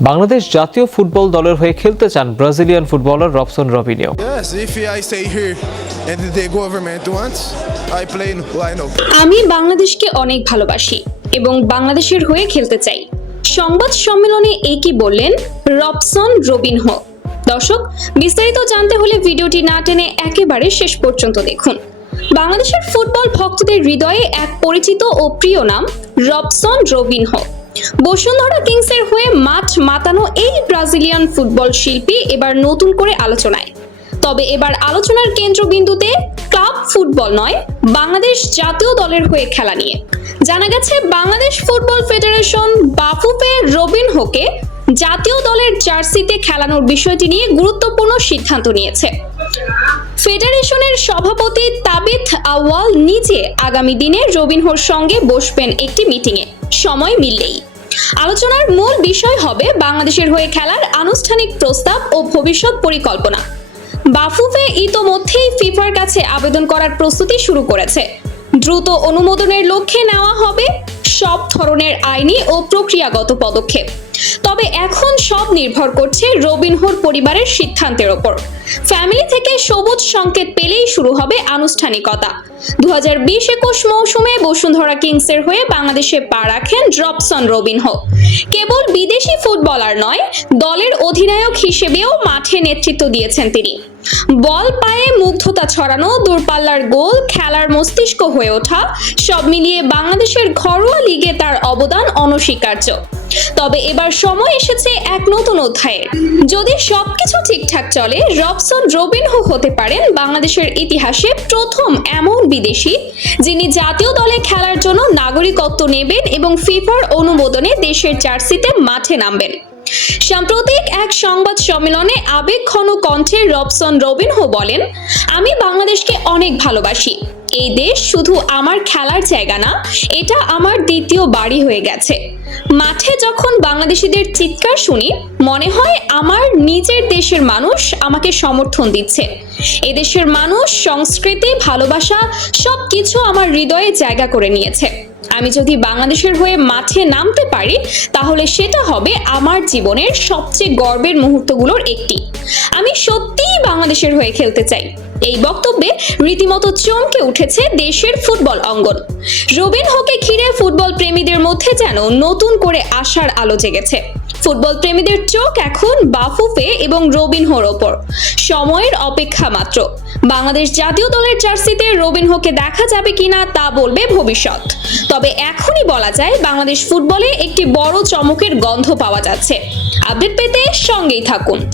বাংলাদেশ জাতীয় ফুটবল দলের হয়ে খেলতে চান ব্রাজিলিয়ান ফুটবলার রবসন রবিনিও. আমি বাংলাদেশকে অনেক ভালোবাসি এবং বাংলাদেশের হয়ে খেলতে চাই। সংবাদ সম্মেলনে এই কি বললেন রবসন রবিনহো। দর্শক বিস্তারিত জানতে হলে ভিডিওটি না টেনে একেবারে শেষ পর্যন্ত দেখুন। বাংলাদেশের ফুটবল ভক্তদের হৃদয়ে এক পরিচিত ও প্রিয় নাম রবসন রবিনহো। বসুন্ধরা কিংসের হয়ে মাঠ মাতানো এই ব্রাজিলিয়ান ফুটবল শিল্পী এবার নতুন করে আলোচনায়। তবে এবার আলোচনার কেন্দ্রবিন্দুতে ক্লাব ফুটবল নয়, বাংলাদেশ জাতীয় দলের হয়ে খেলা নিয়ে। জানা গেছে, বাংলাদেশ ফুটবল ফেডারেশন বাফুফে রবিন হোকে জাতীয় দলের জার্সিতে খেলানোর বিষয়টি নিয়ে গুরুত্বপূর্ণ সিদ্ধান্ত নিয়েছে। ফেডারেশনের সভাপতি তাবিথ আওয়াল নিজে আগামী দিনে রবিনহোর সঙ্গে বসবেন একটি মিটিংয়ে। সময় মিললেই। আলোচনার মূল বিষয় হবে বাংলাদেশের হয়ে খেলার আনুষ্ঠানিক প্রস্তাব ও ভবিষ্যৎ পরিকল্পনা। বাফুফে ইতোমধ্যেই ফিফার কাছে আবেদন করার প্রস্তুতি শুরু করেছে। দ্রুত অনুমোদনের লক্ষ্যে নেওয়া হবে সব ধরনের আইনি ও প্রক্রিয়াগত পদক্ষেপ। তবে এখন সব নির্ভর করছে রবিনহুর পরিবারের সিদ্ধান্তের ওপর। ফ্যামিলি থেকে সবুজ সংকেত পেলেই শুরু হবে আনুষ্ঠানিকতা। দু হাজার বিশ একুশ মৌসুমে বসুন্ধরা কিংসের হয়ে বাংলাদেশে পা রাখেন ড্রপসন রবিনহো। কেবল বিদেশি ফুটবলার নয়, দলের অধিনায়ক হিসেবেও মাঠে নেতৃত্ব দিয়েছেন তিনি। বল পায়ে মুগ্ধতা ছড়ানো, দূরপাল্লার গোল, খেলার মস্তিষ্ক হয়ে ওঠা, সব মিলিয়ে বাংলাদেশের ঘরোয়া লিগে তার অবদান অনস্বীকার্য। তবে এবার সময় এসেছে এক নতুন অধ্যায়ের যদি সবকিছু ঠিকঠাক চলে, রবসন রবিনহো হতে পারেন বাংলাদেশের ইতিহাসে প্রথম এমন বিদেশি, যিনি জাতীয় দলে খেলার জন্য নাগরিকত্ব নেবেন এবং ফিফার অনুমোদনে দেশের জার্সিতে মাঠে নামবেন। সাম্প্রতিক এক সংবাদ সম্মেলনে আবেগঘন কণ্ঠে রবসন রবিনহো বলেন, আমি বাংলাদেশকে অনেক ভালোবাসি। এই দেশ শুধু আমার খেলার জায়গা না, এটা আমার দ্বিতীয় বাড়ি হয়ে গেছে। মাঠে যখন বাংলাদেশিদের চিৎকার শুনি, মনে হয় আমার নিজের দেশের মানুষ আমাকে সমর্থন দিচ্ছে। এদেশের মানুষ সংস্কৃতি, ভালোবাসা সব কিছু আমার হৃদয়ে জায়গা করে নিয়েছে। আমি যদি বাংলাদেশের হয়ে মাঠে নামতে পারি, তাহলে সেটা হবে আমার জীবনের সবচেয়ে গর্বের মুহূর্তগুলোর একটি। আমি সত্যিই বাংলাদেশের হয়ে খেলতে চাই। এই বক্তব্যে রীতিমতো চমকে উঠেছে দেশের ফুটবল অঙ্গন। রবিন হোকে ঘিরে ফুটবল প্রেমীদের মধ্যে যেন নতুন করে আশার আলো জেগেছে। ফুটবল প্রেমীদের চোখ এখন বাফুফে এবং রবিনহোর ওপর। সময়ের অপেক্ষা মাত্র। বাংলাদেশ জাতীয় দলের জার্সিতে রবিনহোকে দেখা যাবে কিনা তা বলবে ভবিষ্যৎ। তবে এখনই বলা যায়, বাংলাদেশ ফুটবলে একটি বড় চমকের গন্ধ পাওয়া যাচ্ছে। আপডেট পেতে সঙ্গেই থাকুন।